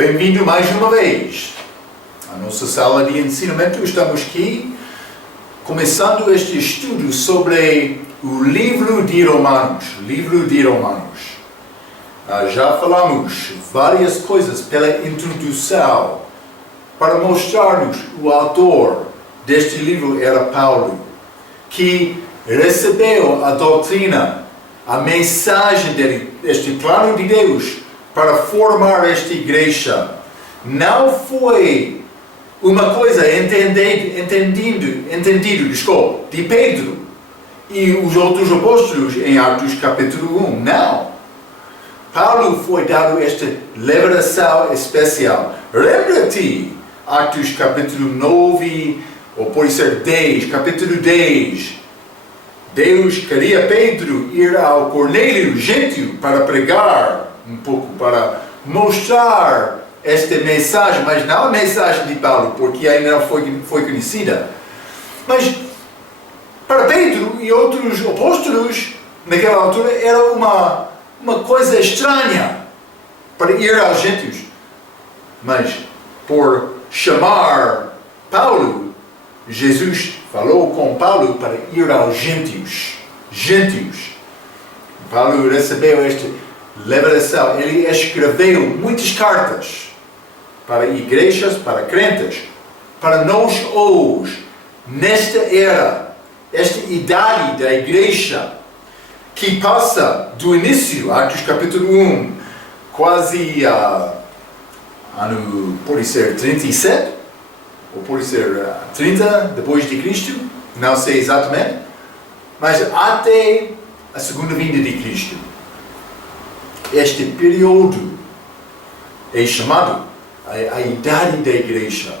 Bem-vindo mais uma vez à nossa sala de ensinamento. Estamos aqui começando este estudo sobre o livro de Romanos. Já falamos várias coisas pela introdução para mostrar-nos o autor deste livro era Paulo, que recebeu a doutrina, a mensagem deste plano de Deus para formar esta igreja. Não foi uma coisa entendido de Pedro e os outros apóstolos em Atos capítulo 1. Não. Paulo foi dado esta revelação especial. Lembra-te, Atos capítulo 9, ou pode ser 10, capítulo 10. Deus queria Pedro ir ao Cornélio gentio para pregar um pouco, para mostrar esta mensagem, mas não a mensagem de Paulo, porque ainda não foi conhecida. Mas para Pedro e outros apóstolos, naquela altura, era uma coisa estranha para ir aos gentios. Mas por chamar Paulo, Jesus falou com Paulo para ir aos gentios. Paulo recebeu esta revelação. Ele escreveu muitas cartas para igrejas, para crentes, para nós hoje, nesta era, esta idade da igreja, que passa do início, Atos capítulo 1, quase ano, pode ser 37, ou pode ser 30 depois de Cristo, não sei exatamente, mas até a segunda vinda de Cristo. Este período é chamado a idade da igreja,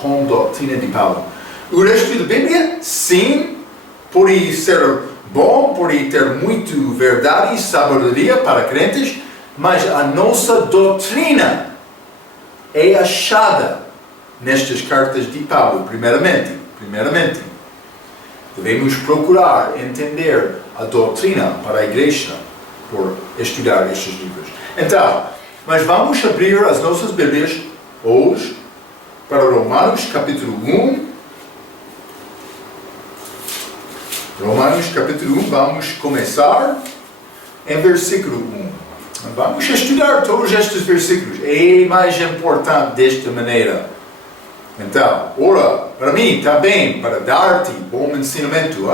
com a doutrina de Paulo. O resto da Bíblia, sim, pode ser bom, pode ter muito verdade e sabedoria para crentes, mas a nossa doutrina é achada nestas cartas de Paulo, primeiramente. Devemos procurar entender a doutrina para a igreja por estudar estes livros. Então, mas vamos abrir as nossas Bíblias hoje para Romanos capítulo 1. Romanos capítulo 1, vamos começar em versículo 1. Vamos estudar todos estes versículos. É mais importante desta maneira. Então, ora, para mim também, para dar-te bom ensinamento.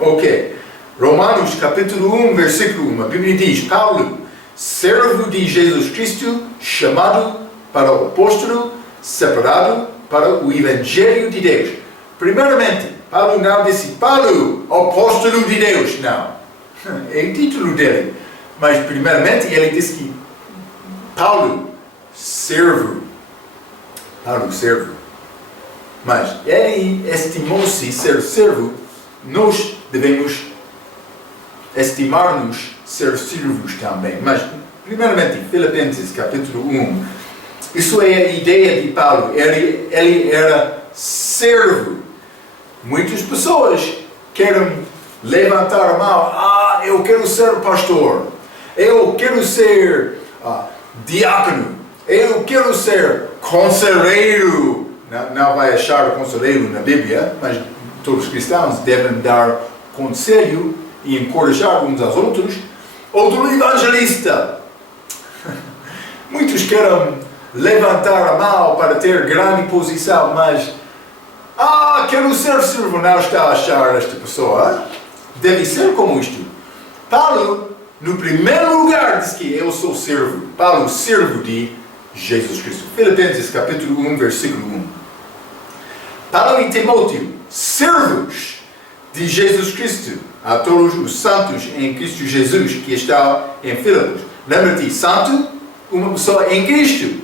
Ok. Romanos capítulo 1, versículo 1. A Bíblia diz: Paulo, servo de Jesus Cristo, chamado para o apóstolo, separado para o Evangelho de Deus. Primeiramente, Paulo não disse Paulo, apóstolo de Deus. Não. É o título dele. Mas primeiramente ele disse que Paulo, servo. Mas ele estimou-se ser servo. Nós devemos estimar-nos ser servos também. Mas primeiramente, Filipenses capítulo 1. Isso é a ideia de Paulo. Ele era servo. Muitas pessoas querem levantar a mão. Eu quero ser pastor. Eu quero ser diácono. Eu quero ser conselheiro. Não vai achar conselheiro na Bíblia, mas todos os cristãos devem dar conselho e encorajar uns aos outros. Outro evangelista. Muitos querem levantar a mão para ter grande posição, mas quero ser servo. Não está a achar esta pessoa. Deve ser como isto. Paulo, no primeiro lugar, diz que eu sou servo. Paulo, servo de Jesus Cristo. Filipenses capítulo 1, versículo 1. Paulo e Timóteo, servos de Jesus Cristo, a todos os santos em Cristo Jesus que está em Filipos. Lembra-te, santo, uma pessoa em Cristo,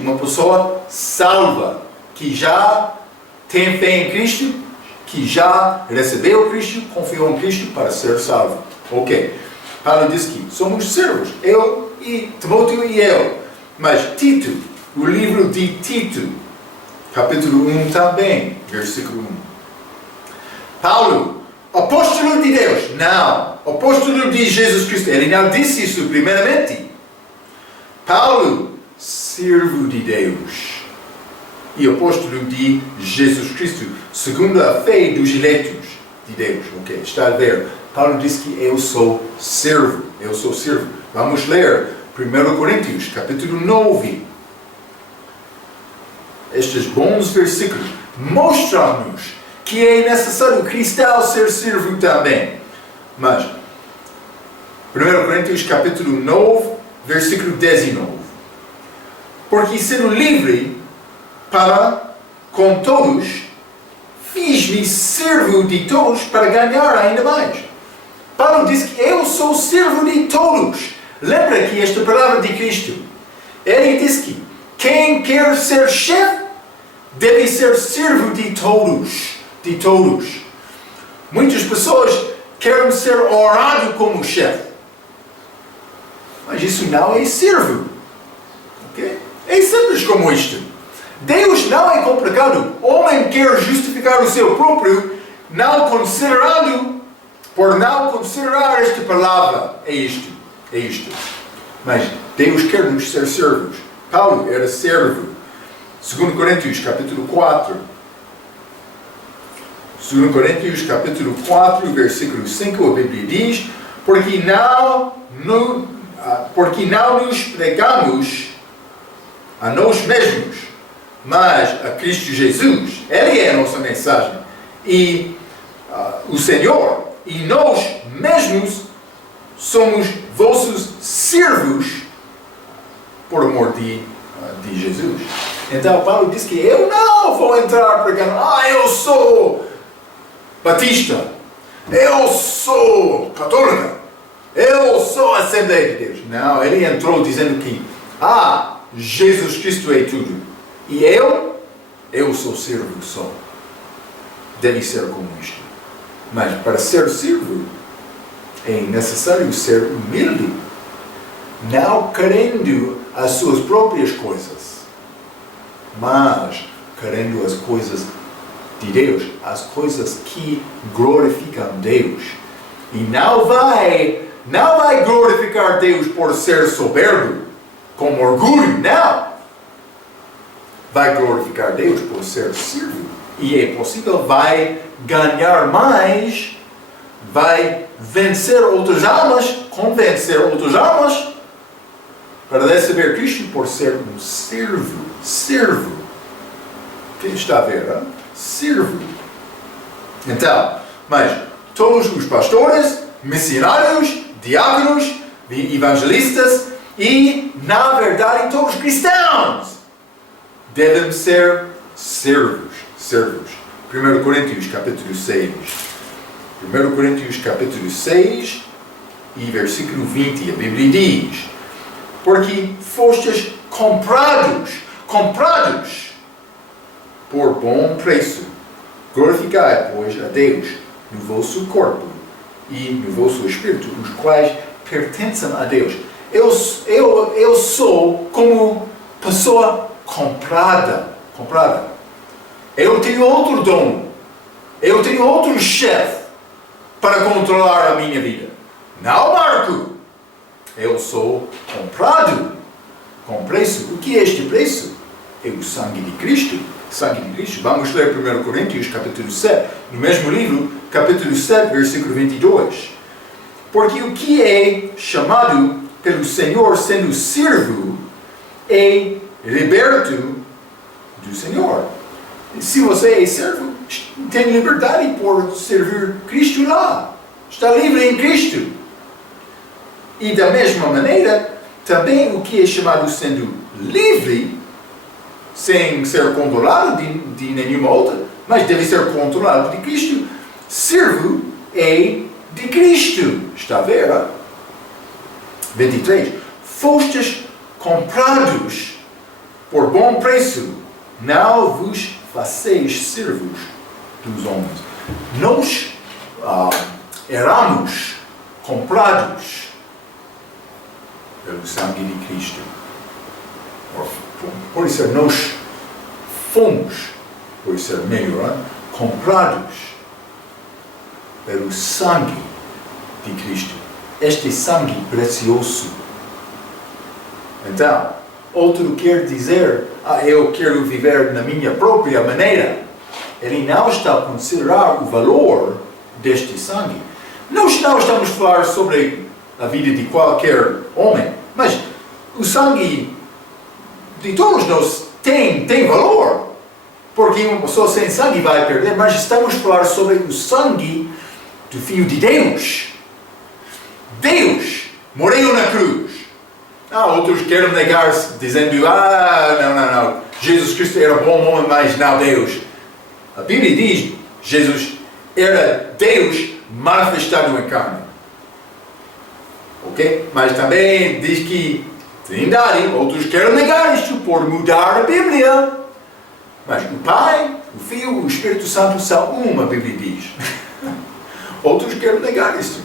uma pessoa salva, que já tem fé em Cristo, que já recebeu Cristo, confiou em Cristo para ser salvo. Ok. Paulo diz que somos servos, eu e Timóteo e eu. Mas Tito, o livro de Tito, capítulo 1 também, versículo 1. Paulo, apóstolo de Deus. Não, apóstolo de Jesus Cristo. Ele não disse isso primeiramente. Paulo, servo de Deus e apóstolo de Jesus Cristo, segundo a fé dos eleitos de Deus. Ok, está a ver? Paulo diz que eu sou servo. Eu sou servo. Vamos ler 1 Coríntios, capítulo 9. Estes bons versículos mostram-nos que é necessário o cristão ser servo também. Mas, 1 Coríntios, capítulo 9, versículo 19. Porque sendo livre para com todos, fiz-me servo de todos para ganhar ainda mais. Paulo diz que eu sou servo de todos. Lembra que esta palavra de Cristo, ele diz que quem quer ser chefe deve ser servo de todos. De todos. Muitas pessoas querem ser orado como chefe. Mas isso não é servo. Okay? É simples como isto. Deus não é complicado. O homem quer justificar o seu próprio, por não considerar esta palavra. É isto. É isto. Mas Deus quer nos ser servos. Paulo era servo. 2 Coríntios, capítulo 4. 2 Coríntios, capítulo 4, versículo 5, a Bíblia diz: porque não nos pregamos a nós mesmos, mas a Cristo Jesus. Ele é a nossa mensagem. E o Senhor. E nós mesmos somos vossos servos por amor de Jesus. Então Paulo diz que eu não vou entrar pregando: eu sou batista, eu sou católica, eu sou Assembleia de Deus. Não, ele entrou dizendo que Jesus Cristo é tudo. E eu sou servo só. Deve ser como isto. Mas para ser servo é necessário ser humilde, não querendo as suas próprias coisas, mas querendo as coisas de Deus, as coisas que glorificam Deus. E não vai glorificar Deus por ser soberbo, com orgulho, não. Vai glorificar Deus por ser servo. E é possível, vai ganhar mais, vai vencer outras almas, convencer outras almas, para receber Cristo por ser um servo. Servo. Quem está a ver? Hein? Servo. Então, mas todos os pastores, missionários, diáconos, evangelistas e, na verdade, todos os cristãos devem ser servos. 1 Coríntios capítulo 6. 1 Coríntios capítulo 6 e versículo 20. A Bíblia diz: porque fostes comprados por bom preço. Glorificai, pois, a Deus no vosso corpo e no vosso espírito, os quais pertencem a Deus. Eu sou como pessoa comprada. Eu tenho outro dono. Eu tenho outro chefe para controlar a minha vida. Não, Marco. Eu sou comprado com preço. O que é este preço? É o sangue de Cristo. Sangue de Cristo. Vamos ler 1 Coríntios, capítulo 7. No mesmo livro, capítulo 7, versículo 22. Porque o que é chamado pelo Senhor sendo servo é liberto do Senhor. Se você é servo, tem liberdade por servir Cristo lá. Está livre em Cristo. E da mesma maneira, também o que é chamado sendo livre, sem ser controlado de nenhuma outra, mas deve ser controlado de Cristo. Servo é de Cristo. Está a ver? 23. Fostes comprados por bom preço. Não vos faceis servos dos homens. Nós éramos comprados pelo sangue de Cristo. Por isso nós fomos, por isso melhor, comprados pelo sangue de Cristo. Este sangue precioso. Então, outro quer dizer, eu quero viver na minha própria maneira. Ele não está a considerar o valor deste sangue. Nós não estamos a falar sobre a vida de qualquer homem, mas o sangue de todos nós tem valor. Porque uma pessoa sem sangue vai perder, mas estamos a falar sobre o sangue do Filho de Deus. Deus morreu na cruz. Outros querem negar-se, dizendo, não. Jesus Cristo era bom homem, mas não Deus. A Bíblia diz, Jesus era Deus manifestado em carne. Ok? Mas também diz que Trindade, outros querem negar isto por mudar a Bíblia. Mas o Pai, o Filho e o Espírito Santo são uma, a Bíblia diz. Outros querem negar isto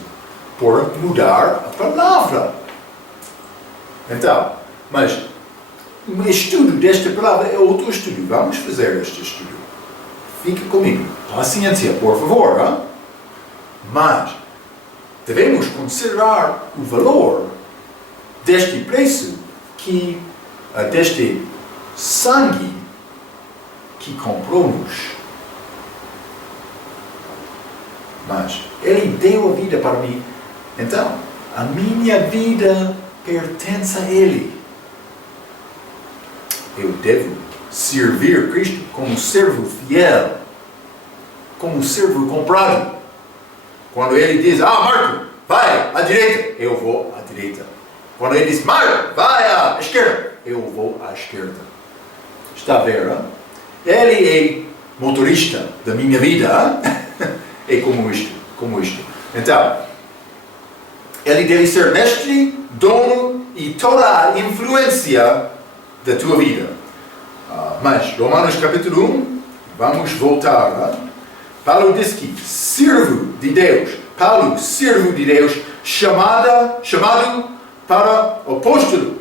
por mudar a palavra. Então, mas o estudo desta palavra é outro estudo. Vamos fazer este estudo. Fica comigo. Paciência, por favor. Hein? Mas devemos considerar o valor deste preço, deste sangue que comprou-nos. Mas Ele deu a vida para mim. Então, a minha vida pertence a Ele. Eu devo servir Cristo como servo fiel, como servo comprado. Quando Ele diz, Marco, vai à direita, eu vou à direita. Quando Ele diz, Marco, vai à esquerda, eu vou à esquerda. Está a ver? Hein? Ele é motorista da minha vida. É como isto. Então, Ele deve ser mestre, dono e toda a influência da tua vida. Mas, Romanos capítulo 1, vamos voltar. Paulo diz que servo de Deus. Paulo, servo de Deus, chamado para o apóstolo.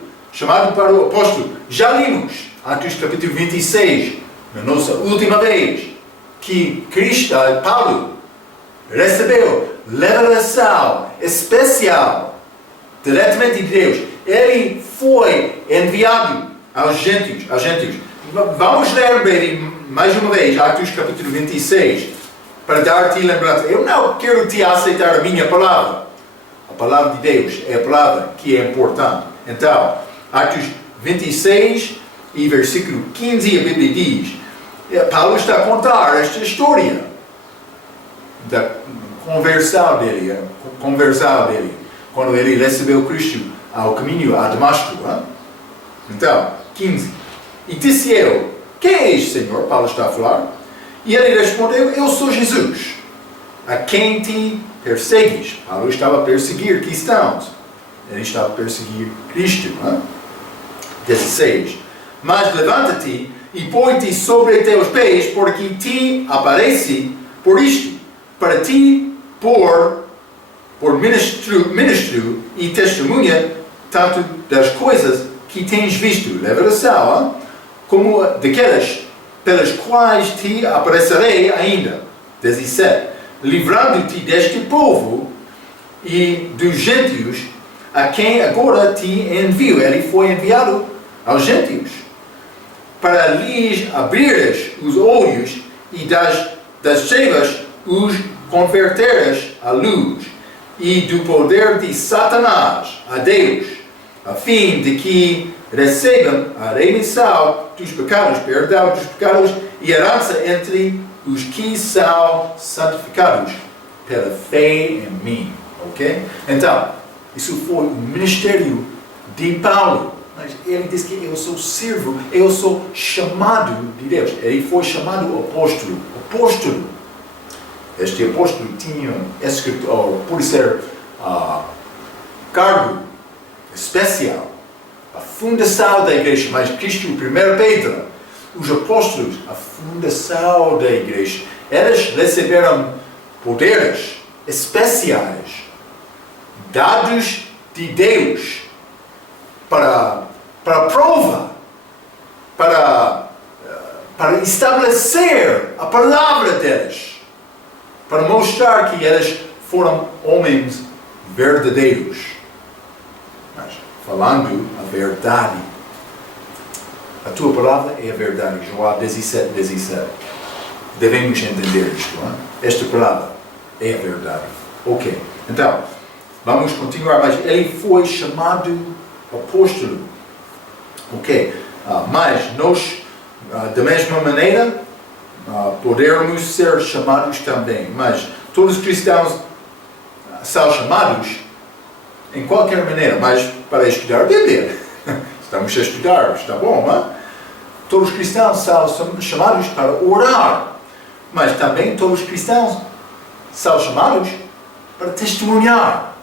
Já limos, Atos capítulo 26, na nossa última vez, que Paulo recebeu revelação especial diretamente de Deus. Ele foi enviado aos gentios. Vamos ler mais uma vez Atos capítulo 26 para dar-te lembrança. Eu não quero te aceitar a minha palavra. A palavra de Deus é a palavra que é importante. Então, Atos 26 e versículo 15, a Bíblia diz, Paulo está a contar esta história da conversão dele, quando ele recebeu Cristo ao caminho a Damasco. Então, 15. E disse eu, quem és, Senhor? Paulo está a falar. E ele respondeu, eu sou Jesus, a quem te persegues. Paulo estava a perseguir cristãos. Ele estava a perseguir Cristo. 16. Mas levanta-te e põe-te sobre teus pés, porque te aparece por isto, para ti por ministro e testemunha, tanto das coisas que tens visto, revelação, como daquelas pelas quais te aparecerei ainda. 17. Livrando-te deste povo e dos gentios, a quem agora te envio. Ele foi enviado aos gentios, para lhes abrires os olhos e das trevas os converteres à luz, e do poder de Satanás a Deus, a fim de que recebam a remissão dos pecados, perdão dos pecados e herança entre os que são santificados pela fé em mim. Ok? Então, isso foi o ministério de Paulo. Mas ele diz que eu sou servo, eu sou chamado de Deus. Ele foi chamado apóstolo. Este apóstolo tinha escrito, por ser cargo especial, a fundação da igreja. Mas Cristo, 1 Pedro, os apóstolos, a fundação da igreja, eles receberam poderes especiais, dados de Deus, para prova, para estabelecer a palavra deles, para mostrar que eles foram homens verdadeiros. Mas falando a verdade. A tua palavra é a verdade. João 17, 17. Devemos entender isto. Hein? Esta palavra é a verdade. Ok. Então, vamos continuar. Mas ele foi chamado apóstolo. Ok. Mas nós, da mesma maneira, podemos ser chamados também. Mas todos os cristãos são chamados em qualquer maneira. Mas para estudar a Bíblia. Estamos a estudar, está bom, não é? Todos os cristãos são chamados para orar. Mas também todos os cristãos são chamados para testemunhar.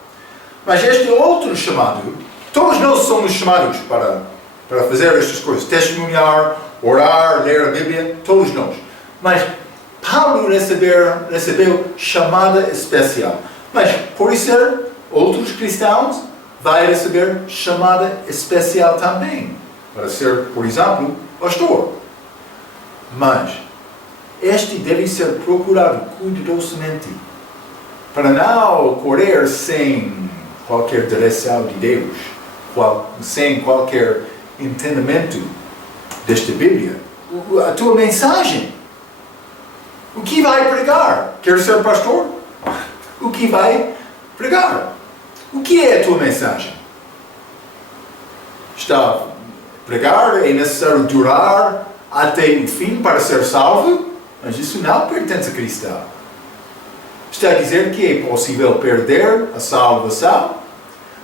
Mas este outro chamado, todos nós somos chamados para fazer estas coisas. Testemunhar, orar, ler a Bíblia, todos nós. Mas Paulo recebeu chamada especial. Mas por ser outros cristãos, vai receber chamada especial também. Para ser, por exemplo, pastor. Mas este deve ser procurado cuidadosamente, para não correr sem qualquer direção de Deus, sem qualquer entendimento desta Bíblia. A tua mensagem. O que vai pregar? Quer ser pastor? O que vai pregar? O que é a tua mensagem? Está a pregar? É necessário durar até o fim para ser salvo? Mas isso não pertence a cristão. Está a dizer que é possível perder a salvação?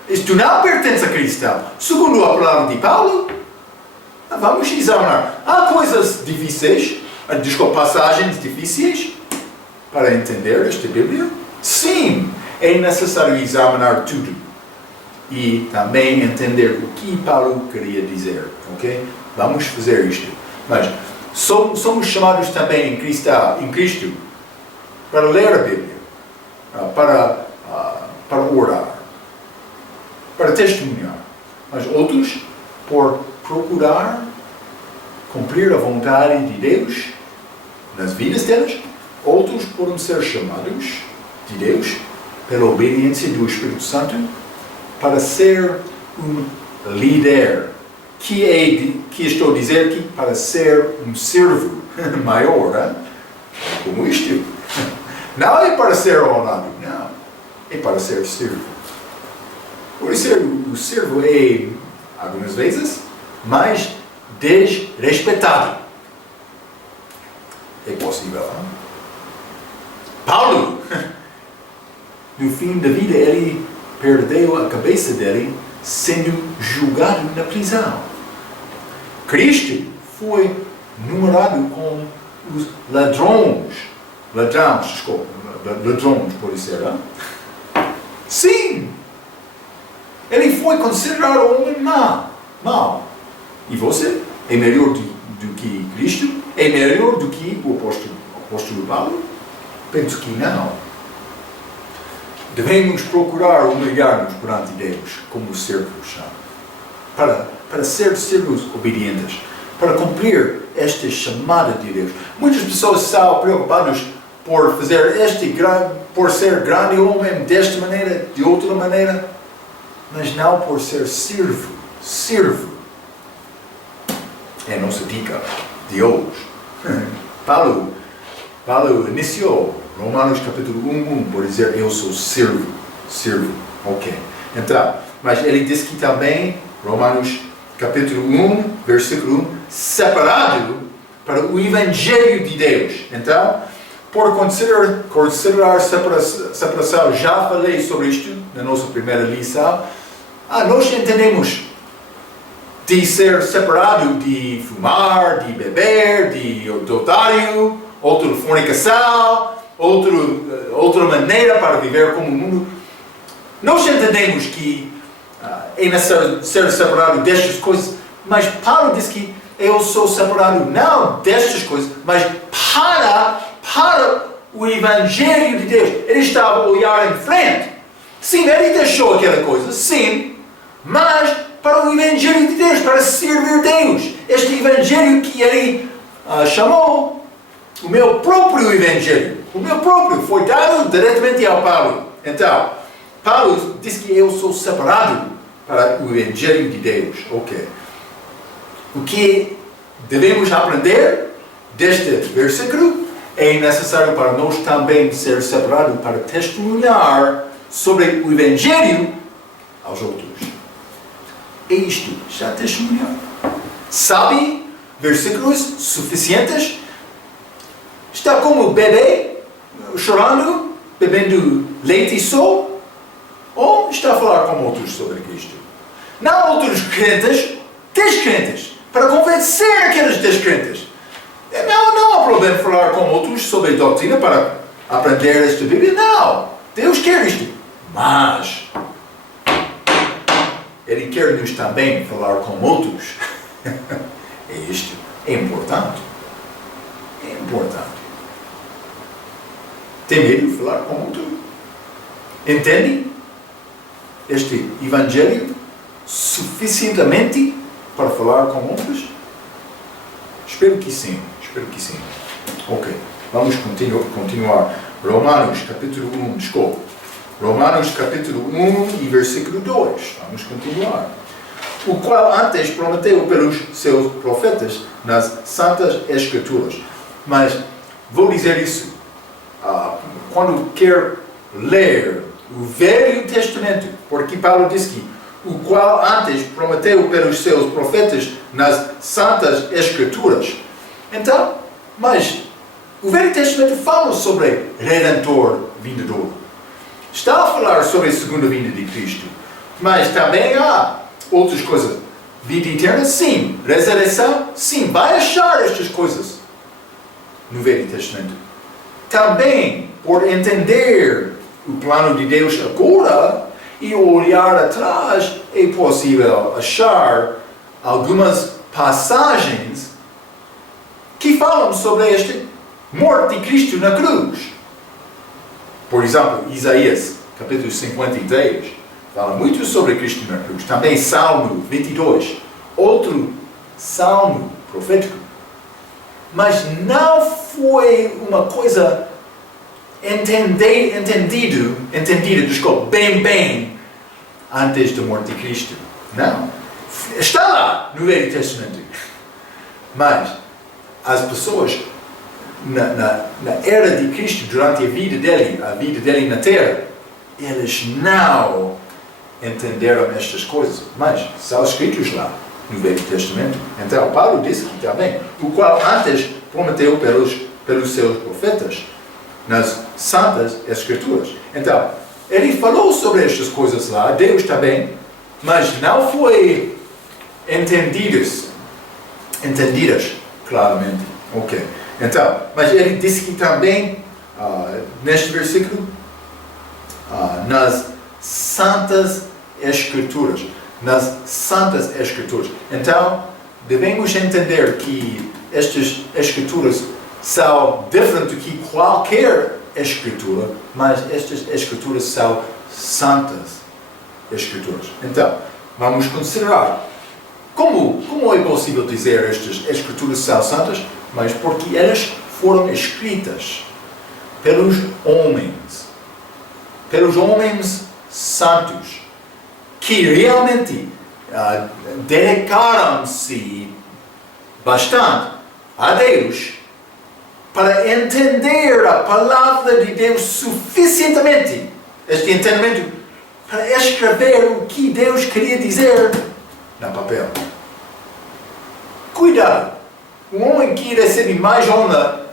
Isto não pertence a cristão. Segundo a palavra de Paulo, vamos examinar. Há coisas difíceis, passagens difíceis para entender esta Bíblia? Sim, é necessário examinar tudo. E também entender o que Paulo queria dizer. Ok? Vamos fazer isto. Mas somos chamados também em Cristo para ler a Bíblia, para orar, para testemunhar. Mas outros, por procurar cumprir a vontade de Deus nas vidas deles. Outros podem ser chamados de Deus pela obediência do Espírito Santo para ser um líder. Que estou a dizer que para ser um servo maior, hein? Como isto. Não é para ser honrado, não. É para ser servo. Por isso o servo é, algumas vezes, mais desrespeitado. É possível, hein? Paulo, no fim da vida, ele perdeu a cabeça dele sendo julgado na prisão. Cristo foi numerado com os ladrões, pode ser, hein? Sim! Ele foi considerado um homem mau. E você? É melhor do que Cristo? É melhor do que o apóstolo Paulo? Penso que não. Devemos procurar humilhar-nos perante Deus como servos, para ser servos obedientes, para cumprir esta chamada de Deus. Muitas pessoas são preocupadas por por ser grande homem desta maneira, de outra maneira, mas não por ser servo. É a nossa dica de hoje. Paulo iniciou Romanos capítulo 1, por dizer, eu sou servo. Ok. Então, mas ele diz que também, Romanos capítulo 1, versículo 1, separado para o Evangelho de Deus. Então, por considerar separação, já falei sobre isto na nossa primeira lição. Nós entendemos de ser separado de fumar, de beber, de adultério, outra fornicação, outra maneira para viver como o mundo. Nós entendemos que é necessário ser separado destas coisas, mas Paulo diz que eu sou separado não destas coisas, mas para o Evangelho de Deus. Ele estava a olhar em frente. Sim, ele deixou aquela coisa, sim, mas para o Evangelho de Deus, para servir Deus. Este Evangelho que ele chamou o meu próprio Evangelho. O meu próprio foi dado diretamente ao Paulo. Então, Paulo diz que eu sou separado para o Evangelho de Deus. Ok. O que devemos aprender deste versículo é necessário para nós também ser separados para testemunhar sobre o Evangelho aos outros. É isto, já testemunhar. Sabe versículos suficientes? Está como bebê, chorando, bebendo leite só? Ou está a falar com outros sobre Cristo? Não outros crentes, descrentes, para convencer aqueles descrentes. Não há problema falar com outros sobre doutrina para aprender esta Bíblia. Não, Deus quer isto. Mas Ele quer-nos também falar com outros. É isto. É importante. É importante. Tem medo de falar com outro? Entende este Evangelho suficientemente para falar com outros? Espero que sim. Espero que sim. Ok. Vamos continuar. Romanos capítulo 1. Desculpa. Romanos capítulo 1 e versículo 2. Vamos continuar. O qual antes prometeu pelos seus profetas nas Santas Escrituras. Mas vou dizer isso. Quando quer ler o Velho Testamento, porque Paulo diz que o qual antes prometeu pelos seus profetas nas Santas Escrituras. Então, mas o Velho Testamento fala sobre Redentor vindouro. Está a falar sobre a segunda vinda de Cristo. Mas também há outras coisas. Vida eterna, sim. Ressurreição, sim. Vai achar estas coisas no Velho Testamento. Também, por entender o plano de Deus agora e olhar atrás, é possível achar algumas passagens que falam sobre esta morte de Cristo na cruz. Por exemplo, Isaías, capítulo 53, fala muito sobre Cristo na cruz. Também Salmo 22, outro salmo profético. Mas não foi uma coisa entendida, bem, antes da morte de Cristo. Não. Está lá no Velho Testamento. Mas as pessoas na era de Cristo, durante a vida dele na Terra, eles não entenderam estas coisas. Mas são escritos lá no Velho Testamento. Então Paulo disse que também, o qual antes prometeu pelos seus profetas nas Santas Escrituras. Então, ele falou sobre estas coisas lá, Deus também, mas não foi entendidas claramente. Ok. Então, mas ele disse que também, neste versículo, nas Santas Escrituras. Nas Santas Escrituras. Então, devemos entender que estas Escrituras são diferentes do que qualquer Escritura, mas estas Escrituras são Santas Escrituras. Então, vamos considerar como é possível dizer estas Escrituras são santas, mas porque elas foram escritas pelos homens santos, que realmente dedicaram-se bastante a Deus para entender a palavra de Deus suficientemente, este entendimento, para escrever o que Deus queria dizer no papel. Cuidado! Um homem que recebe mais honra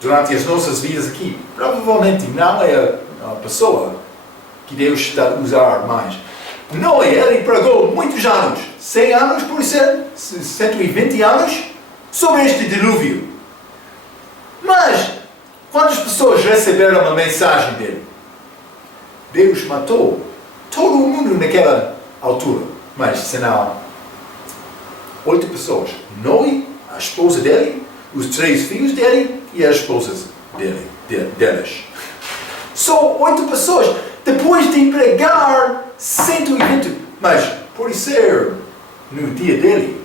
durante as nossas vidas aqui, provavelmente não é a pessoa que Deus está a usar mais. Noé, ele pregou muitos anos, 100 anos, por ser 120 anos, sobre este dilúvio. Mas, quantas pessoas receberam a mensagem dele? Deus matou todo o mundo naquela altura. Mas, senão, 8 pessoas. Noé, a esposa dele, os 3 filhos dele e as esposas deles. Só 8 pessoas. Depois de pregar 120. Mas, por ser no dia dele,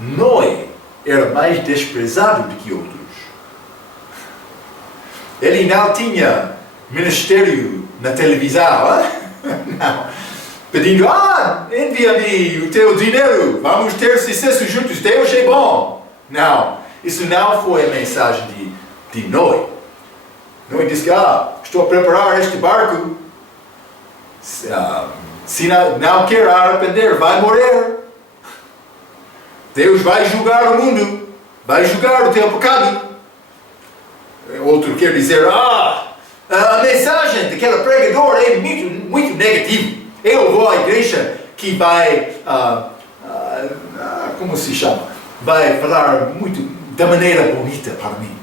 Noé era mais desprezado do que outros. Ele não tinha ministério na televisão. Não. pedindo, envia-me o teu dinheiro, vamos ter sucesso juntos, Deus é bom. Não, isso não foi a mensagem de Noé. Noé disse que, estou a preparar este barco, se não quer arrepender, vai morrer. Deus vai julgar o mundo, vai julgar o teu pecado. Outro quer dizer, a mensagem daquela pregadora é muito negativa. Eu vou à igreja que vai, como se chama? Vai falar muito da maneira bonita para mim.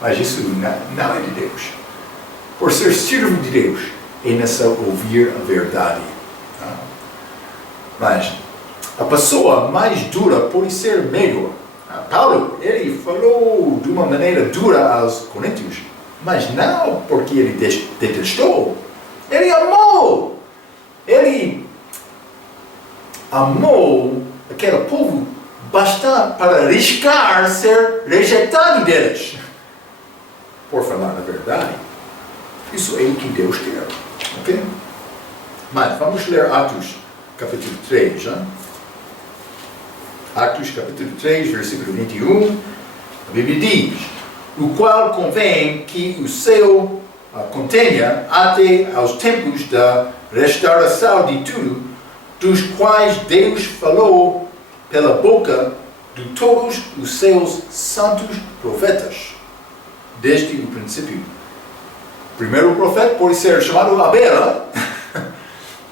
Mas isso não é de Deus. Por ser servo de Deus, é necessário ouvir a verdade. Mas a pessoa mais dura pode ser melhor. Paulo, ele falou de uma maneira dura aos coríntios, mas não porque ele detestou. Ele amou. Ele amou aquele povo bastante para arriscar ser rejeitado deles. Por falar a verdade. Isso é o que Deus quer. Ok? Mas vamos ler Atos, capítulo 3. Atos, capítulo 3, versículo 21. A Bíblia diz: o qual convém que o céu contenha até aos tempos da restauração de tudo, dos quais Deus falou pela boca de todos os seus santos profetas, desde o princípio. O primeiro profeta pode ser chamado Abel,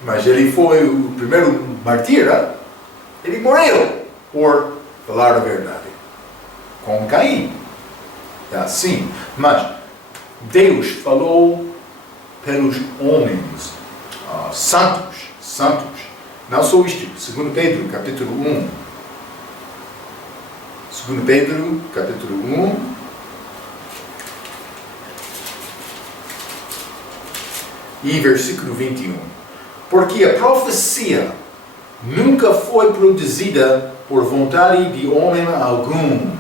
mas ele foi o primeiro mártir. Ele morreu por falar a verdade, com Caim. É assim, mas Deus falou pelos homens santos. Não só isto, 2 Pedro, capítulo 1. 2 Pedro, capítulo 1. E versículo 21. Porque a profecia nunca foi produzida por vontade de homem algum,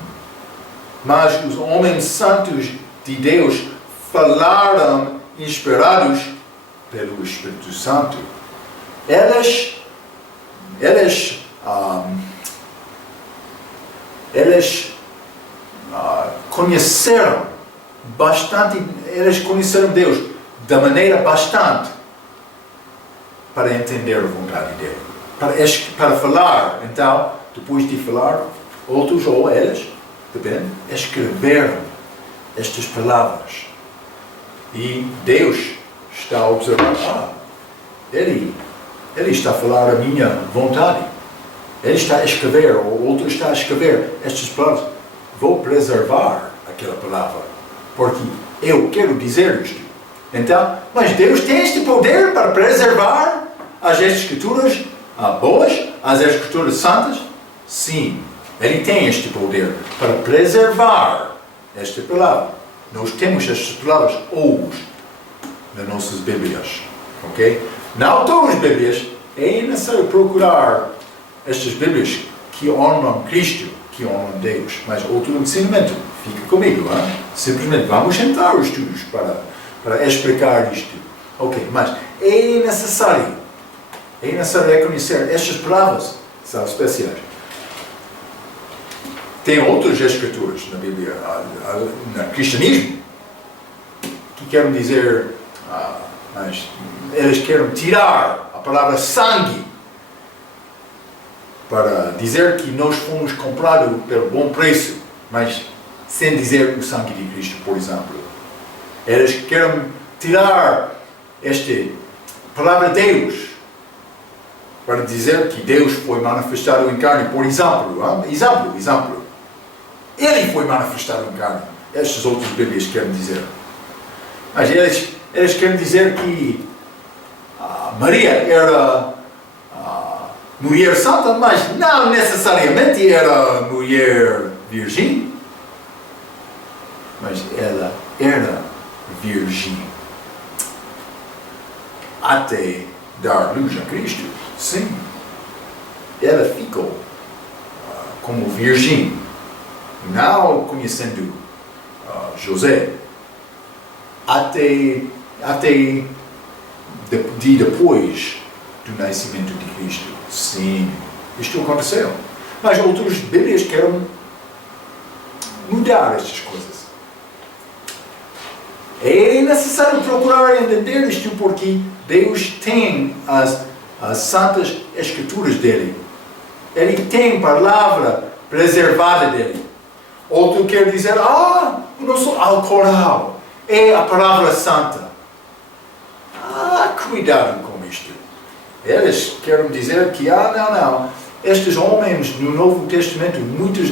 mas os homens santos de Deus falaram inspirados pelo Espírito Santo. Eles conheceram bastante, eles conheceram Deus da maneira bastante para entender a vontade dele, para falar. Então, depois de falar, outros ou eles, depende, escreveram estas palavras. E Deus está a observar, ele está a falar a minha vontade. Ele está a escrever, ou outro está a escrever estas palavras. Vou preservar aquela palavra, porque eu quero dizer isto. Então, mas Deus tem este poder para preservar as escrituras boas, as escrituras santas? Sim, Ele tem este poder para preservar esta palavra. Nós temos estas palavras hoje nas nossas Bíblias. Ok? Não todas as Bíblias, é necessário procurar estas Bíblias que honram Cristo, que honram Deus. Mas outro ensinamento, fica comigo. Simplesmente vamos entrar os estudos para explicar isto. Ok, mas é necessário reconhecer estas palavras, são especiais. Tem outras escrituras na Bíblia, no cristianismo, que querem dizer, mas eles querem tirar a palavra sangue para dizer que nós fomos comprados pelo bom preço, mas sem dizer o sangue de Cristo, por exemplo. Eles querem tirar esta palavra de Deus para dizer que Deus foi manifestado em carne, por exemplo. Exemplo. Ele foi manifestado em carne. Estas outras Bíblias querem dizer. Mas eles querem dizer que Maria era mulher santa, mas não necessariamente era mulher virgem. Mas ela era virgem até dar luz a Cristo. Sim. Ela ficou como virgem, não conhecendo José, até depois do nascimento de Cristo. Sim, isto aconteceu. Mas outras Bíblias querem mudar estas coisas. É necessário procurar entender isto porque Deus tem as santas escrituras dele. Ele tem palavra preservada dele. Outro quer dizer, o nosso Alcorão é a palavra santa. Cuidado com isto. Eles querem dizer que, não. Estes homens no Novo Testamento, muitas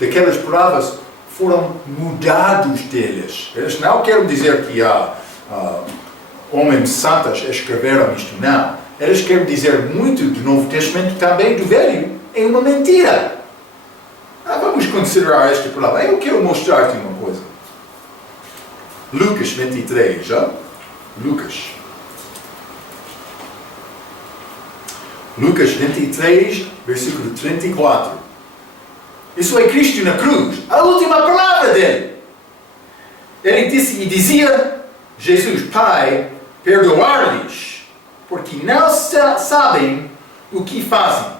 daquelas palavras foram mudados deles. Eles não querem dizer que homens santos escreveram isto, não. Eles querem dizer muito do Novo Testamento, também do Velho, é uma mentira. Vamos considerar esta palavra. Eu quero mostrar-te uma coisa. Lucas 23, já? Lucas 23, versículo 34. Isso é Cristo na cruz. A última palavra dele. Ele dizia, Jesus, Pai, perdoar-lhes, porque não sabem o que fazem.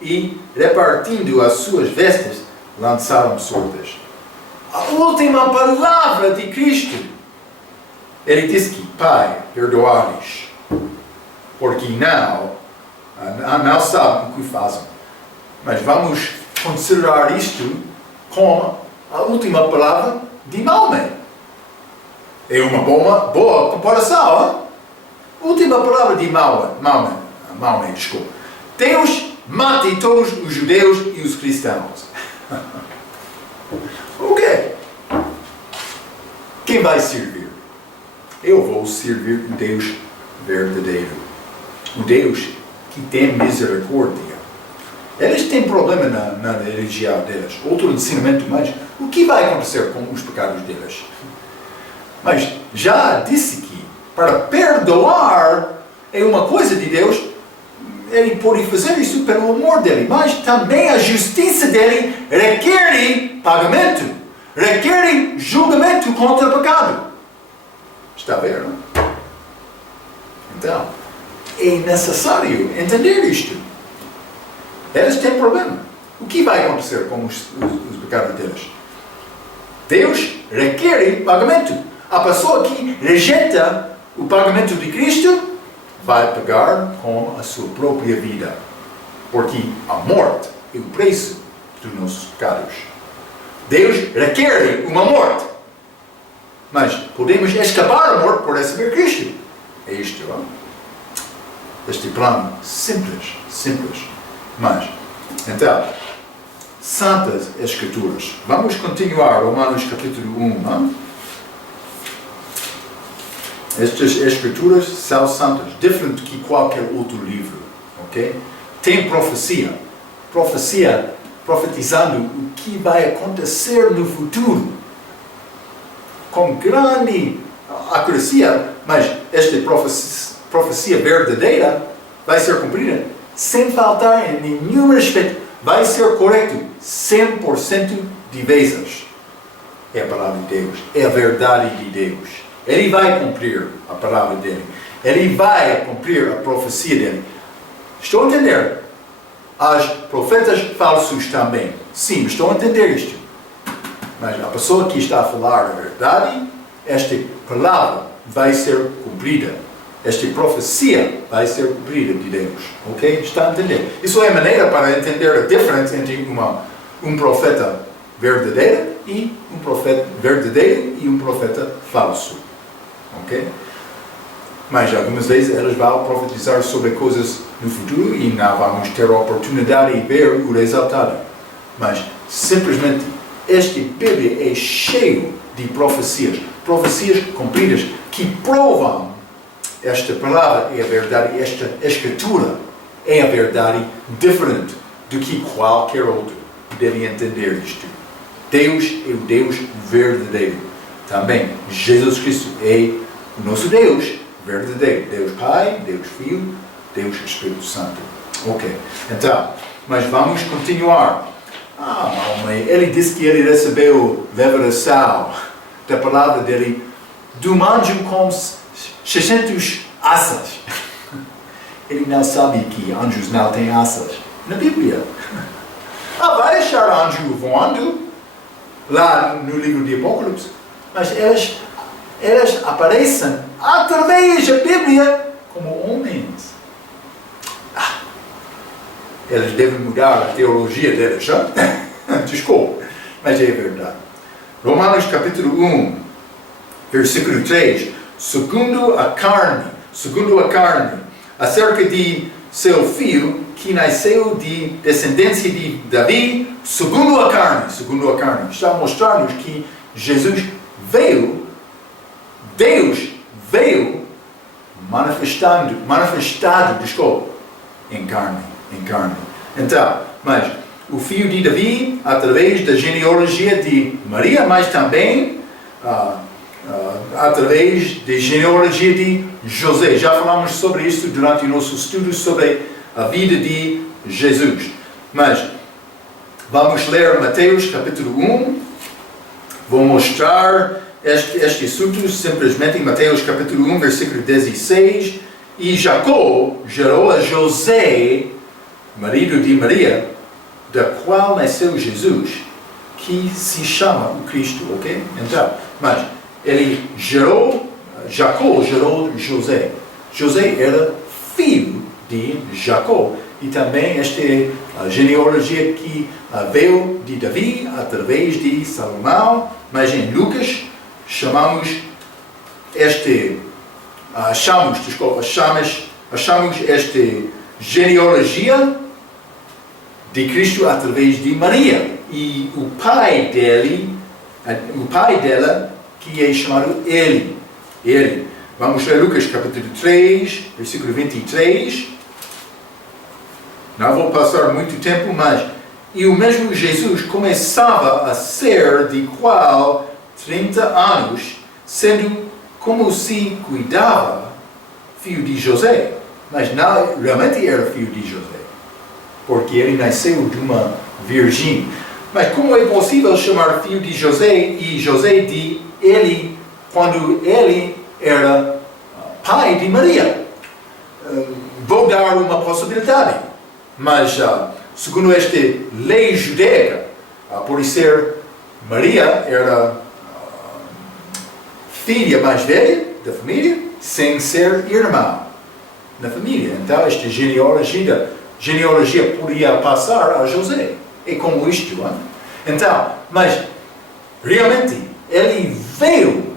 E, repartindo as suas vestes, lançaram sortes. A última palavra de Cristo. Ele disse que, Pai, perdoar-lhes, porque não sabem o que fazem. Mas vamos considerar isto como a última palavra de Maomé. É uma boa comparação. Última palavra de Maomé, desculpa. Deus mate todos os judeus e os cristãos. Ok. Quem vai servir? Eu vou servir o Deus verdadeiro. O Deus que tem misericórdia. Eles têm problema na religião deles. Outro ensinamento, mas o que vai acontecer com os pecados deles? Mas já disse que para perdoar é uma coisa de Deus. Ele pode fazer isso pelo amor dele, mas também a justiça dele requer pagamento, requer julgamento contra o pecado. Está a ver, não? Então, é necessário entender isto. Eles têm problema. O que vai acontecer com os pecados deles? Deus requer pagamento. A pessoa que rejeita o pagamento de Cristo vai pagar com a sua própria vida. Porque a morte é o preço dos nossos pecados. Deus requer uma morte. Mas podemos escapar a morte por receber Cristo. É isto, não? Este plano simples. Mas, então, Santas Escrituras. Vamos continuar, Romanos capítulo 1, não? Estas Escrituras são santas, diferente que qualquer outro livro, ok? Tem profecia, profetizando o que vai acontecer no futuro, com grande acuracia, mas esta profecia verdadeira vai ser cumprida sem faltar em nenhum respeito, vai ser correto 100% de vezes. É a palavra de Deus, é a verdade de Deus. Ele vai cumprir a palavra dele. Ele vai cumprir a profecia dele. Estou a entender? As profetas falsos também. Sim, estou a entender isto. Mas a pessoa que está a falar a verdade, esta palavra vai ser cumprida. Esta profecia vai ser cumprida de Deus. Ok? Está a entender? Isso é a maneira para entender a diferença entre um profeta verdadeiro e um profeta falso. Ok? Mas algumas vezes elas vão profetizar sobre coisas no futuro e não vamos ter a oportunidade de ver o resultado. Mas simplesmente esta Bíblia é cheia de profecias cumpridas que provam esta palavra é a verdade, esta escritura é a verdade diferente do que qualquer outro. Deve entender isto. Deus é o Deus verdadeiro. Também Jesus Cristo é o nosso Deus verdadeiro. Deus Pai, Deus Filho, Deus Espírito Santo. Ok. Então, mas vamos continuar. Ele disse que ele recebeu revelação da palavra dele do anjo com 600 asas. Ele não sabe que anjos não têm asas. Na Bíblia. Vai achar anjo voando lá no livro de Apocalipse. Mas eles aparecem através da Bíblia como homens. Eles devem mudar a teologia deles, já? Desculpa, mas é verdade. Romanos capítulo 1, versículo 3. Segundo a carne, acerca de seu filho, que nasceu de descendência de Davi, segundo a carne. Está mostrando que Jesus veio, Deus veio manifestado, em carne. Então, mas o filho de Davi, através da genealogia de Maria, mas também através da genealogia de José. Já falamos sobre isso durante o nosso estudo sobre a vida de Jesus. Mas vamos ler Mateus capítulo 1. Vou mostrar este assunto simplesmente em Mateus capítulo 1, versículo 16. E Jacó gerou a José, marido de Maria, da qual nasceu Jesus, que se chama o Cristo, ok? Então, mas Jacó gerou José. José era filho de Jacó. E também esta é a genealogia que veio de Davi através de Salomão. Mas em Lucas achamos esta genealogia de Cristo através de Maria. E o pai dela, que é chamado Eli. Vamos ler Lucas capítulo 3, versículo 23. Não vou passar muito tempo, mas e o mesmo Jesus começava a ser de 30 anos, sendo como se cuidava filho de José. Mas não realmente era filho de José, porque ele nasceu de uma virgem. Mas como é possível chamar filho de José e José de Eli, quando ele era pai de Maria? Vou dar uma possibilidade, mas segundo esta lei judaica, por ser Maria era filha mais velha da família, sem ser irmã na família. Então esta genealogia podia passar a José. É como isto, hein? Então, mas realmente ele veio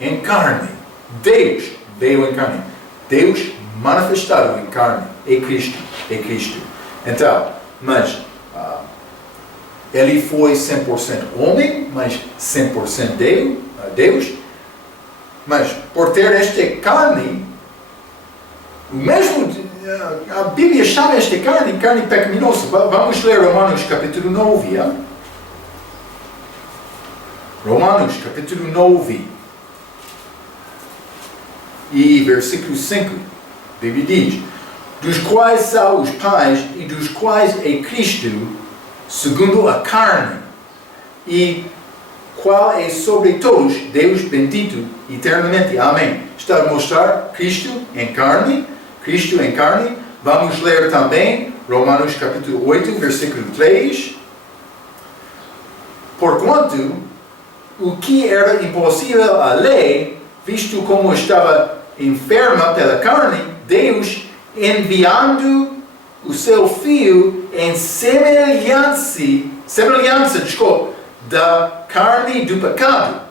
em carne. Deus veio em carne. Deus manifestado em carne. É Cristo. Então, mas ele foi 100% homem, mas 100% Deus. Mas por ter esta carne, o mesmo a Bíblia chama esta carne pecaminosa. Vamos ler Romanos capítulo 9. Romanos capítulo 9 e versículo 5. A Bíblia diz: dos quais são os pais e dos quais é Cristo, segundo a carne, e qual é sobre todos Deus bendito eternamente. Amém. Está a mostrar Cristo em carne. Vamos ler também Romanos capítulo 8, versículo 3. Porquanto o que era impossível à lei, visto como estava enferma pela carne, Deus, enviando o seu Filho em semelhança da carne do pecado.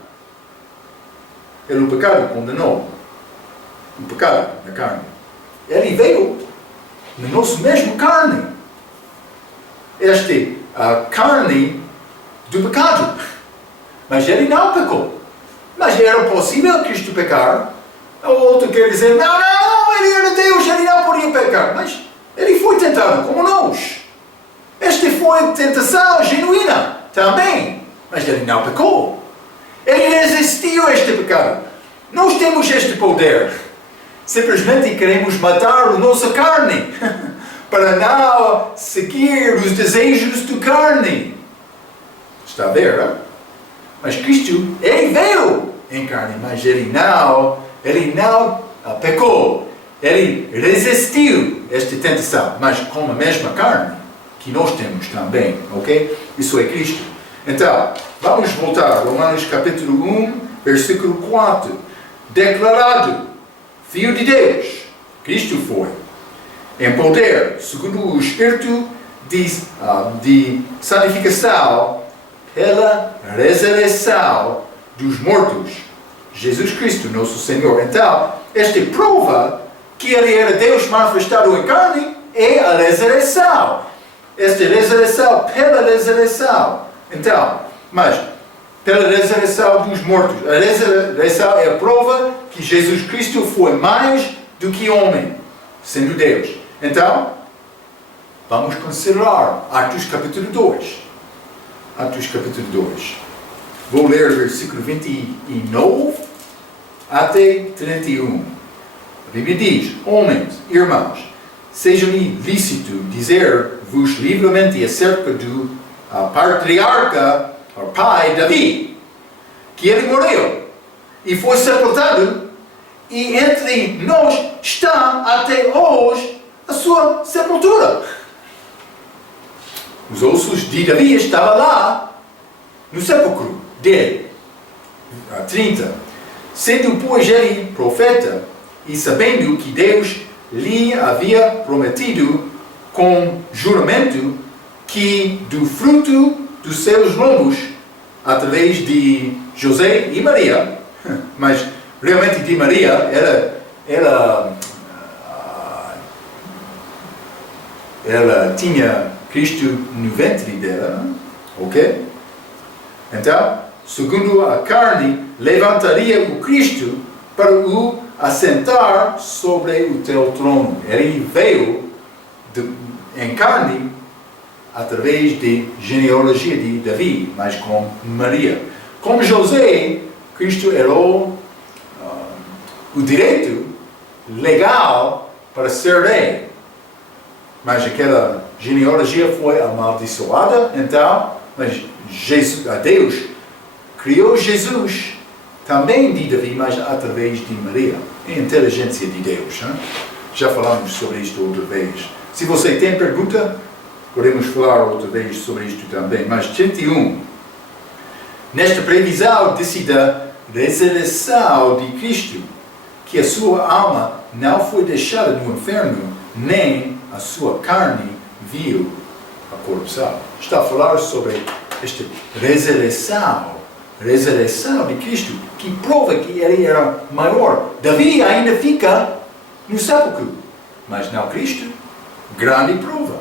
O pecado condenou. O pecado da carne. Ele veio no nosso mesmo carne. A carne do pecado. Mas ele não pecou. Mas era possível Cristo pecar. O outro quer dizer, não, ele era Deus, ele não podia pecar. Mas ele foi tentado como nós. Esta foi tentação genuína também. Mas ele não pecou. Ele resistiu a este pecado. Nós temos este poder. Simplesmente queremos matar a nossa carne para não seguir os desejos da carne. Está a ver, não? Mas Cristo, ele veio em carne, mas ele não pecou. Ele resistiu a esta tentação, mas com a mesma carne que nós temos também, ok? Isso é Cristo. Então, vamos voltar, Romanos capítulo 1, versículo 4. Declarado Filho de Deus, Cristo foi, em poder, segundo o Espírito de santificação, pela ressurreição dos mortos, Jesus Cristo, nosso Senhor. Então, esta prova que Ele era Deus manifestado em carne é a ressurreição. Esta ressurreição, pela ressurreição. Então, mas, pela ressurreição dos mortos. A ressurreição é a prova que Jesus Cristo foi mais do que homem, sendo Deus. Então, vamos considerar Atos capítulo 2. Atos capítulo 2. Vou ler o versículo 29 até 31. A Bíblia diz: homens, irmãos, seja-me lícito dizer-vos livremente acerca do patriarca, o pai Davi, que ele morreu e foi sepultado, e entre nós está até hoje a sua sepultura. Os ossos de Davi estavam lá no sepulcro dele. 30. Sendo, pois, ele profeta, e sabendo que Deus lhe havia prometido com juramento que do fruto dos seus lombos, através de José e Maria, mas realmente de Maria, ela tinha Cristo no ventre dela, ok? Então, segundo a carne, levantaria o Cristo para o assentar sobre o teu trono. Ele veio em carne através de genealogia de Davi, mas com Maria. Como José, Cristo herdou o direito legal para ser rei. Mas aquela genealogia foi amaldiçoada, então, mas Deus criou Jesus também de Davi, mas através de Maria. É a inteligência de Deus. Hein? Já falamos sobre isto outra vez. Se você tem pergunta, podemos falar outra vez sobre isto também. Mas 31. Nesta previsão disse da ressurreição de Cristo, que a sua alma não foi deixada no inferno, nem a sua carne viu a corrupção. Está a falar sobre esta ressurreição de Cristo, que prova que ele era maior. Davi ainda fica no sepulcro, mas não Cristo. Grande prova.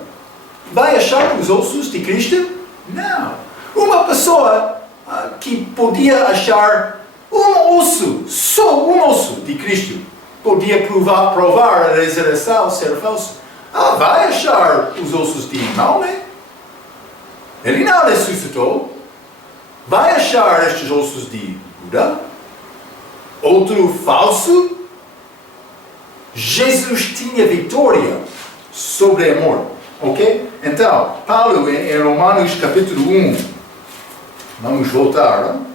Vai achar os ossos de Cristo? Não. Uma pessoa que podia achar um osso, só um osso de Cristo, podia provar a ressurreição ser falso. Vai achar os ossos de Maomé? Ele não ressuscitou. Vai achar estes ossos de Buda? Outro falso? Jesus tinha vitória sobre a morte. Ok? Então, Paulo em Romanos capítulo 1. Vamos voltar. Hein?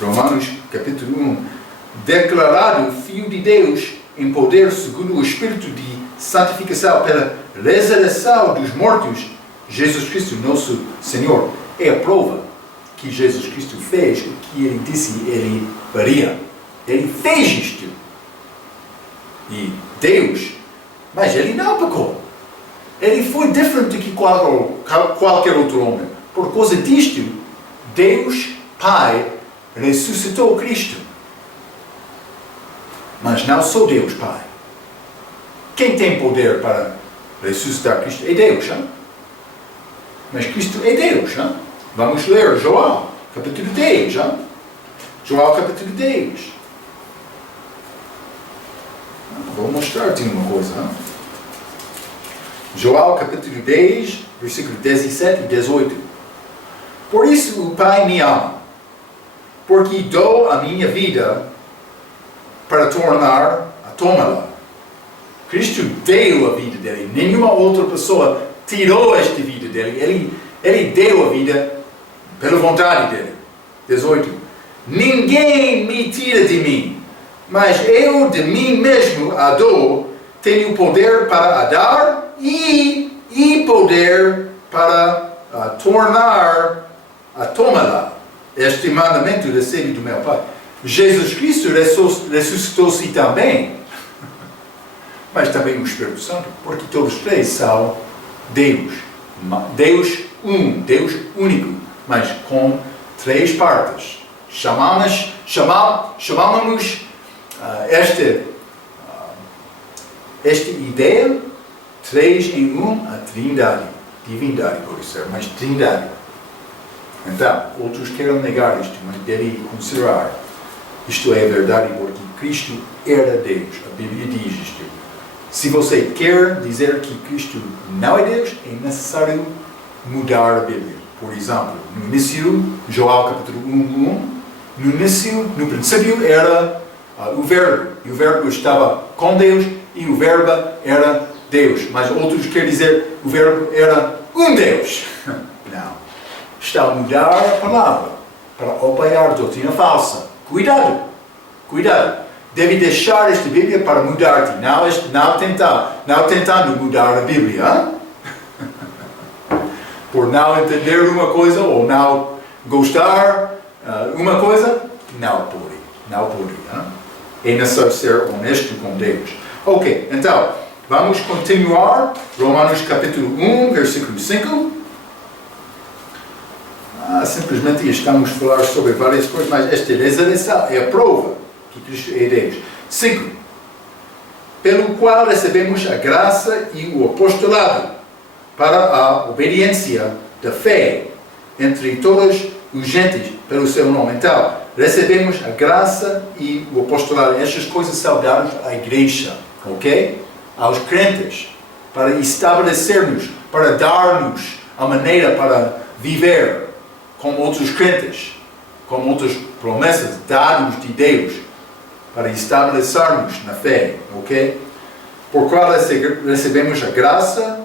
Romanos capítulo 1. Declarado Filho de Deus em poder segundo o Espírito de santificação pela ressurreição dos mortos, Jesus Cristo, nosso Senhor. É a prova que Jesus Cristo fez o que Ele disse Ele faria. Ele fez isto. E Deus, mas Ele não pecou. Ele foi diferente do que qualquer outro homem. Por causa disto, Deus, Pai, ressuscitou Cristo. Mas não sou Deus, Pai. Quem tem poder para ressuscitar Cristo é Deus. Hein? Mas Cristo é Deus. Hein? Vamos ler João, capítulo 10. Hein? João, capítulo 10. Vou mostrar-te uma coisa. Hein? João, capítulo 10, versículo 17 e 18. Por isso o Pai me ama, porque dou a minha vida para tomá-la. Cristo deu a vida dele. Nenhuma outra pessoa tirou esta vida dele. Ele deu a vida pela vontade dele. 18. Ninguém me tira de mim. Mas eu de mim mesmo a dou, tenho poder para a dar e poder para tornar a tomá-la. Este mandamento recebi do meu Pai. Jesus Cristo ressuscitou-se também, mas também o Espírito Santo, porque todos três são Deus. Deus único, mas com três partes. Chamamos esta ideia, três em um, a trindade. Divindade, pode ser, mas trindade. Então, outros querem negar isto, mas devem considerar. Isto é verdade porque Cristo era Deus. A Bíblia diz isto. Se você quer dizer que Cristo não é Deus, é necessário mudar a Bíblia. Por exemplo, no início, João capítulo 1, no princípio era o Verbo. E o Verbo estava com Deus e o Verbo era Deus. Mas outros querem dizer o Verbo era um Deus. Não. Está a mudar a palavra para apoiar a doutrina falsa. Cuidado. Deve deixar esta Bíblia para mudar-te. Não tentando mudar a Bíblia. Por não entender uma coisa ou não gostar uma coisa, não pode. É necessário ser honesto com Deus. Ok, então, vamos continuar. Romanos capítulo 1, versículo 5. Simplesmente estamos a falar sobre várias coisas, mas esta ressurreição é a prova que Cristo é Deus. 5. Pelo qual recebemos a graça e o apostolado para a obediência da fé entre todos os gentes pelo seu nome. Então, recebemos a graça e o apostolado. Estas coisas são dadas à igreja, ok? Aos crentes, para estabelecer-nos, para dar-nos a maneira para viver como outros crentes, como outras promessas dadas de Deus, para estabelecer-nos na fé, ok? Por qual recebemos a graça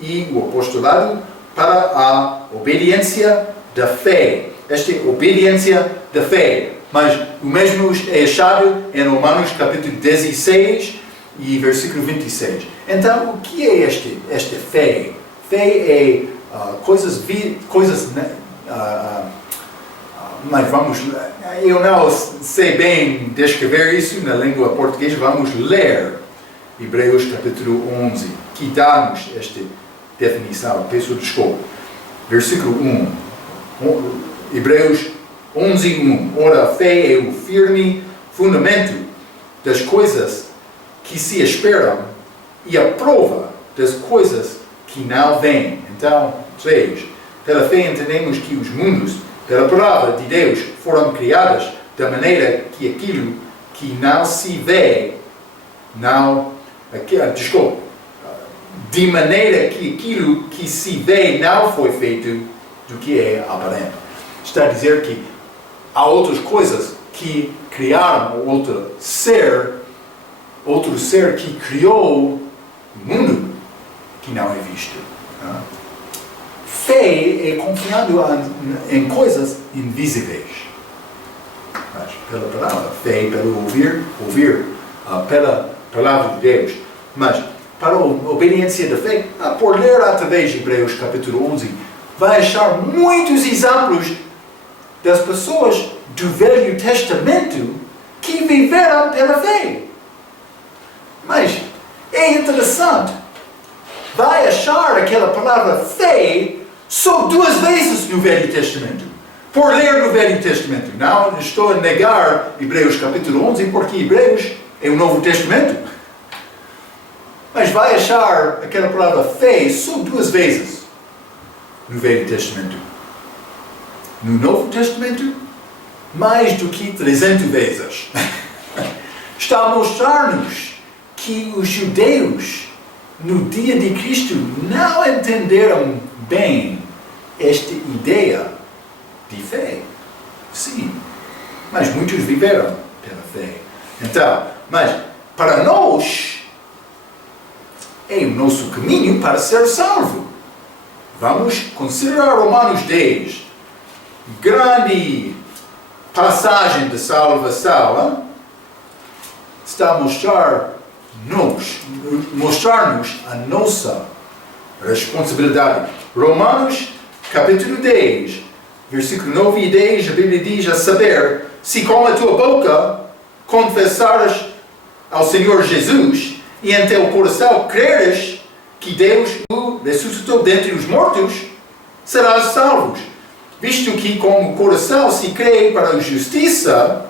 e o apostolado para a obediência da fé. Esta é a obediência da fé. Mas o mesmo é achado em Romanos capítulo 16 e versículo 26. Então, o que é esta fé? Fé é mas eu não sei bem descrever isso na língua portuguesa. Vamos ler Hebreus capítulo 11, que dá-nos esta definição. Peço desculpa. Versículo 1. Hebreus 11, 1. Ora, a fé é o firme fundamento das coisas que se esperam e a prova das coisas que não vêm. Então, 3. Pela fé entendemos que os mundos, pela palavra de Deus, foram criados da maneira que aquilo que não se vê, de maneira que aquilo que se vê não foi feito do que é aparente. Está a dizer que há outras coisas que criaram outro ser que criou o mundo que não é visto. Fé é confiando em coisas invisíveis. Mas pela palavra, fé pelo ouvir pela palavra de Deus. Mas para a obediência da fé, por ler através de Hebreus capítulo 11, vai achar muitos exemplos das pessoas do Velho Testamento que viveram pela fé. Mas é interessante. Vai achar aquela palavra fé só 2 vezes no Velho Testamento. Por ler no Velho Testamento. Não estou a negar Hebreus capítulo 11, porque Hebreus é o Novo Testamento. Mas vai achar aquela palavra fé só 2 vezes no Velho Testamento. No Novo Testamento, mais do que 300 vezes. Está a mostrar-nos que os judeus, no dia de Cristo, não entenderam bem esta ideia de fé. Sim, mas muitos viveram pela fé. Então, mas para nós, é o nosso caminho para ser salvo. Vamos considerar Romanos 10. Grande passagem de salvação. está a mostrar-nos a nossa responsabilidade. Romanos, capítulo 10, versículo 9 e 10, a Bíblia diz: a saber, se com a tua boca confessares ao Senhor Jesus e em teu coração creres que Deus o ressuscitou dentre os mortos, serás salvo. Visto que com o coração se crê para a justiça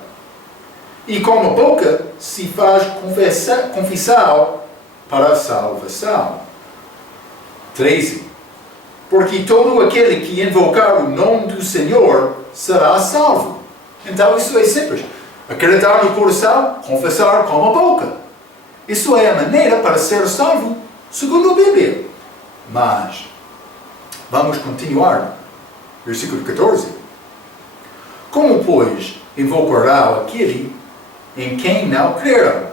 e com a boca se faz confissão para a salvação. 13. Porque todo aquele que invocar o nome do Senhor será salvo. Então isso é simples. Acreditar no coração, confessar com a boca. Isso é a maneira para ser salvo, segundo a Bíblia. Mas, vamos continuar. Versículo 14. Como, pois, invocará aquele em quem não creram?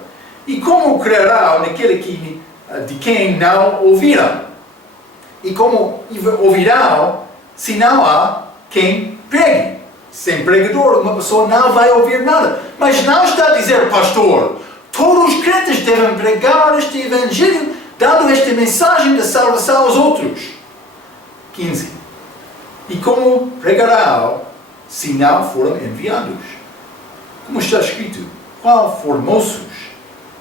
E como crerá naquele de quem não ouviram? E como ouvirão se não há quem pregue? Sem pregador, uma pessoa não vai ouvir nada. Mas não está a dizer, pastor, todos os crentes devem pregar este evangelho, dando esta mensagem de salvação aos outros. 15. E como pregarão se não foram enviados? Como está escrito, qual formosos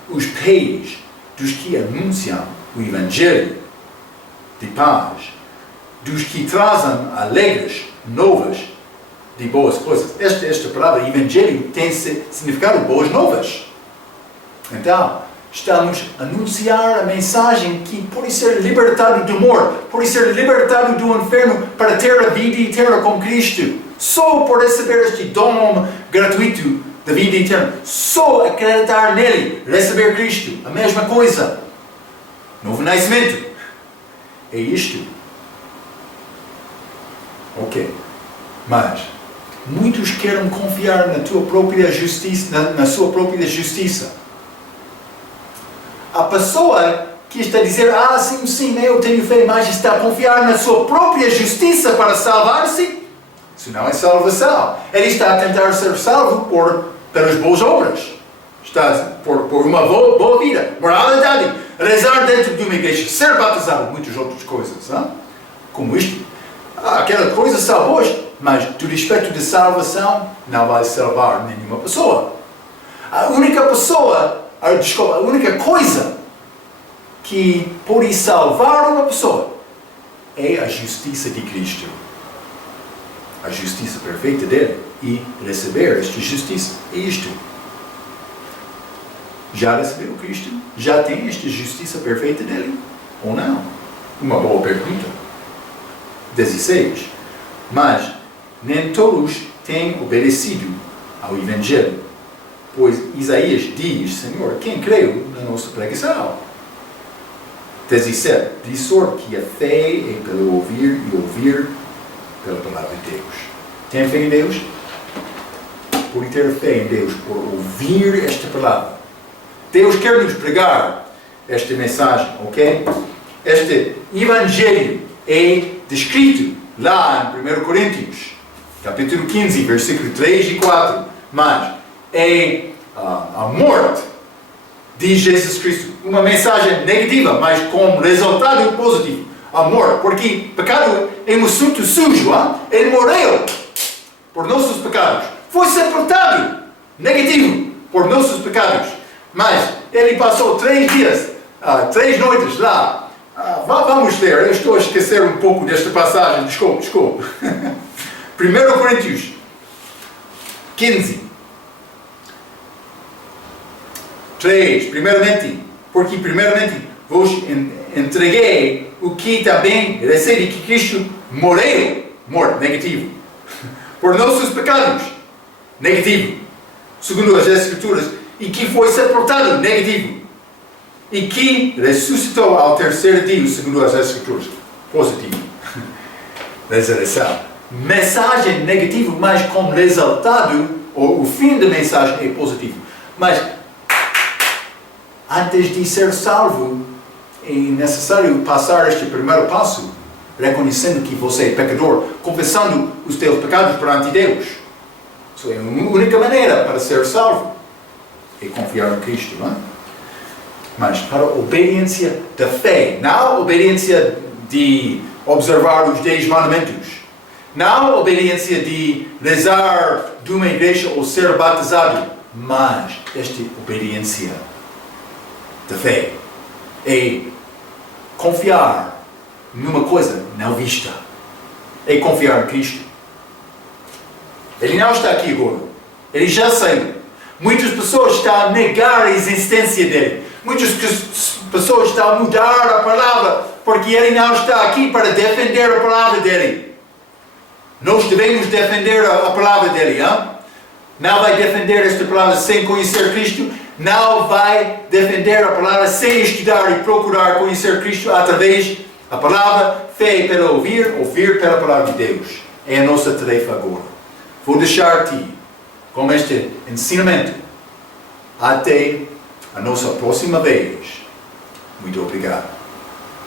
os pés dos que anunciam o evangelho de paz, dos que trazem alegres novas de boas coisas. Esta palavra evangelho tem significado boas novas. Então, estamos a anunciar a mensagem que pode ser libertado do morte, pode ser libertado do inferno para ter a vida eterna com Cristo. Só por receber este dom gratuito da vida eterna. Só acreditar nele, receber Cristo. A mesma coisa. Novo nascimento. É isto. Ok. Mas muitos querem confiar na tua própria justiça, na sua própria justiça. A pessoa que está a dizer, sim, eu tenho fé, mas está a confiar na sua própria justiça para salvar-se, isso não é salvação. Ele está a tentar ser salvo pelas boas obras. Está por uma boa vida, moralidade, rezar dentro de uma igreja, ser batizado, muitas outras coisas, como isto. Aquela coisa salvou, mas do respeito de salvação, não vai salvar nenhuma pessoa. A única coisa que pode salvar uma pessoa é a justiça de Cristo. A justiça perfeita dele e receber esta justiça. É isto. Já recebeu Cristo? Já tem esta justiça perfeita dele? Ou não? Uma boa pergunta. 16. Mas nem todos têm obedecido ao Evangelho. Pois Isaías diz, Senhor, quem creu na nossa pregação? 17. De sorte que a fé é pelo ouvir e ouvir pela palavra de Deus. Tem fé em Deus? Por ter fé em Deus, por ouvir esta palavra. Deus quer nos pregar esta mensagem, ok? Este Evangelho é descrito lá em 1 Coríntios, capítulo 15, versículo 3 e 4. Mas é a morte de Jesus Cristo. Uma mensagem negativa, mas com resultado positivo. A morte, porque pecado é um assunto sujo. Ele morreu por nossos pecados. Foi sepultado, negativo, por nossos pecados. Mas ele passou 3 dias, 3 noites lá. Vamos ler, eu estou a esquecer um pouco desta passagem, desculpe. 1 Coríntios 15, 3, porque primeiramente vos entreguei o que também recebi, que Cristo morreu, morte, negativo, por nossos pecados, negativo, segundo as Escrituras, e que foi sepultado, negativo, e que ressuscitou ao terceiro dia, segundo as Escrituras, positivo. Ressurreição. Mensagem negativa, mas com resultado, ou o fim da mensagem é positivo. Mas, antes de ser salvo, é necessário passar este primeiro passo, reconhecendo que você é pecador, confessando os teus pecados perante Deus. Isso é a única maneira para ser salvo. é confiar em Cristo, não é? Mas para a obediência da fé, não a obediência de observar os 10 mandamentos, não a obediência de rezar de uma igreja ou ser batizado, mas esta obediência da fé é confiar numa coisa não vista, é confiar em Cristo. Ele não está aqui agora, ele já saiu. Muitas pessoas estão a negar a existência dele. Muitas pessoas estão a mudar a palavra, porque ele não está aqui para defender a palavra dele. Nós devemos defender a palavra dele, hein? Não vai defender esta palavra sem conhecer Cristo, não vai defender a palavra sem estudar e procurar conhecer Cristo através da palavra, fé pelo ouvir, ouvir pela palavra de Deus. É a nossa tarefa agora. Vou deixar-te com este ensinamento até a nossa próxima vez. Muito obrigado.